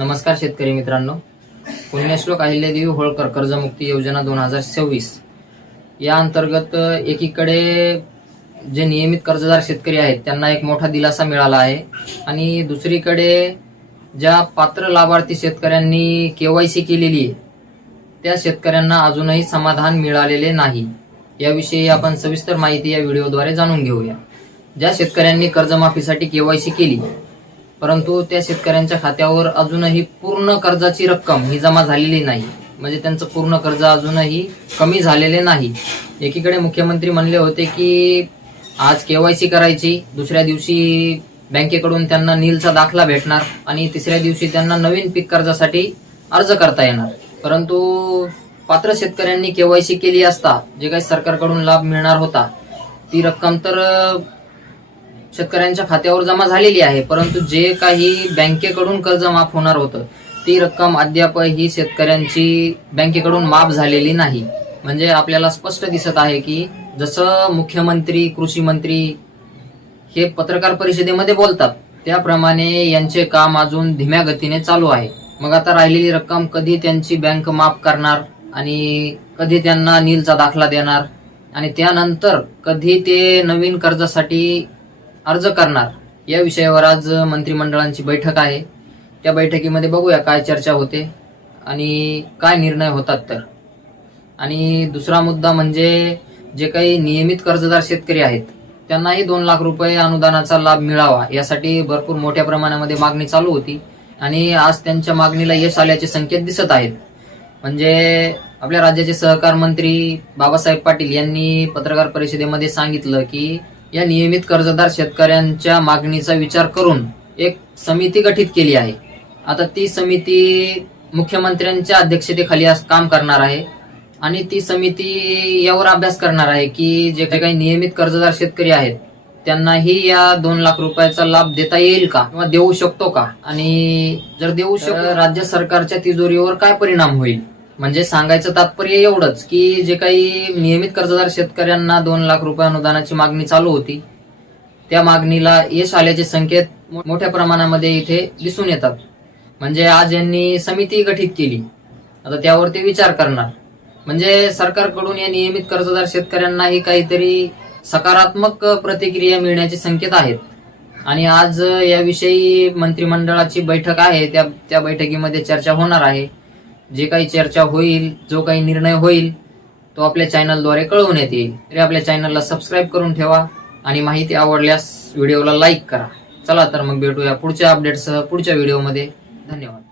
नमस्कार शेतकरी मित्रांनो, पुण्यश्लोक अहिल्यादेवी होळकर कर्जमुक्ती योजना 2026 या अंतर्गत एकीकडे जे नियमित कर्जदार शेतकरी आहेत त्यांना एक मोठा दिलासा मिळाला आहे आणि दुसरीकडे ज्या पात्र लाभार्थी शेतकऱ्यांनी केवायसी केलेली आहे त्या शेतकऱ्यांना अजूनही समाधान मिळालेले नाही। याविषयी आपण सविस्तर माहिती या व्हिडिओद्वारे जाणून घेऊया। ज्या शेतकऱ्यांनी कर्जमाफीसाठी केवायसी केली परंतु त्या शेतकऱ्यांच्या खात्यावर अजूनही पूर्ण कर्जाची रक्कम ही जमा झालेली नाही, म्हणजे त्यांचं पूर्ण कर्ज अजूनही कमी झालेले नाही। एकीकडे मुख्यमंत्री म्हणले होते की आज केवायसी करायची, दुसऱ्या दिवशी बँकेकडून त्यांना नीलचा दाखला भेटणार आणि तिसऱ्या दिवशी त्यांना नवीन पीक कर्जासाठी अर्ज करता येणार। परंतु पात्र शेतकऱ्यांनी केवायसी केली असता जे काही सरकारकडून लाभ मिळणार होता ती रक्कम तर शेतकऱ्यांच्या खात्यावर जमा झालेली आहे, परंतु जे काही बँकेकडून कर्ज माफ होणार होतं ती रक्कम अद्यापही शेतकऱ्यांची बँकेकडून माफ झालेली नाही। म्हणजे आपल्याला स्पष्ट दिसत आहे की जसं मुख्यमंत्री, कृषी मंत्री हे पत्रकार परिषदेमध्ये बोलतात त्याप्रमाणे यांचे काम अजून धीम्या गतीने चालू आहे। मग आता राहिलेली रक्कम कधी त्यांची बँक माफ करणार आणि कधी त्यांना नीलचा दाखला देणार आणि त्यानंतर कधी ते नवीन कर्जासाठी अर्ज करणार, या विषयावर आज मंत्रिमंडळाची बैठक आहे। त्या बैठकीमध्ये बघूया काय चर्चा होते आणि काय निर्णय होतात तर। आणि दुसरा मुद्दा म्हणजे जे काही नियमित कर्जदार शेतकरी आहेत त्यांनाही 2 लाख रुपये अनुदानाचा लाभ मिळावा यासाठी भरपूर मोठ्या प्रमाणामध्ये मागणी चालू होती आणि आज त्यांच्या मागणीला यश आल्याचे संकेत दिसत आहेत। म्हणजे आपल्या राज्याचे सहकार मंत्री बाबासाहेब पाटील यांनी पत्रकार परिषदेमध्ये सांगितलं की या नियमित कर्जदार शेतकऱ्यांच्या मागणीचा विचार करून एक समिती गठीत केली आहे। आता ती समिती मुख्यमंत्र्यांच्या अध्यक्षतेखाली काम करणार आहे आणि ती समिती यावर अभ्यास करणार आहे की जे काही नियमित कर्जदार शेतकरी आहेत त्यांनाही या 2 लाख रुपयाचा लाभ देता येईल का किंवा देऊ शकतो का, आणि जर देऊ शकतो राज्य सरकारच्या तिजोरीवर काय परिणाम होईल। म्हणजे सांगायचं तात्पर्य एवढंच की जे काही नियमित कर्जदार शेतकऱ्यांना 2 लाख रुपये अनुदानाची मागणी चालू होती त्या मागणीला यश आल्याचे संकेत मोठ्या प्रमाणामध्ये इथे दिसून येतात। म्हणजे आज यांनी समिती गठीत केली, आता त्यावरती विचार करणार। म्हणजे सरकारकडून या नियमित कर्जदार शेतकऱ्यांनाही काहीतरी सकारात्मक प्रतिक्रिया मिळण्याचे संकेत आहेत आणि आज याविषयी मंत्रिमंडळाची बैठक आहे, त्या बैठकीमध्ये चर्चा होणार आहे। जे काही चर्चा होईल, जो काही निर्णय होईल तो आपल्या चॅनलद्वारे कळवण्यात येईल। तरी आपल्या चॅनलला सबस्क्राईब करून ठेवा आणि माहिती आवडल्यास व्हिडिओला लाईक करा। चला तर मग भेटूया पुढच्या अपडेटसह पुढच्या व्हिडिओमध्ये। धन्यवाद।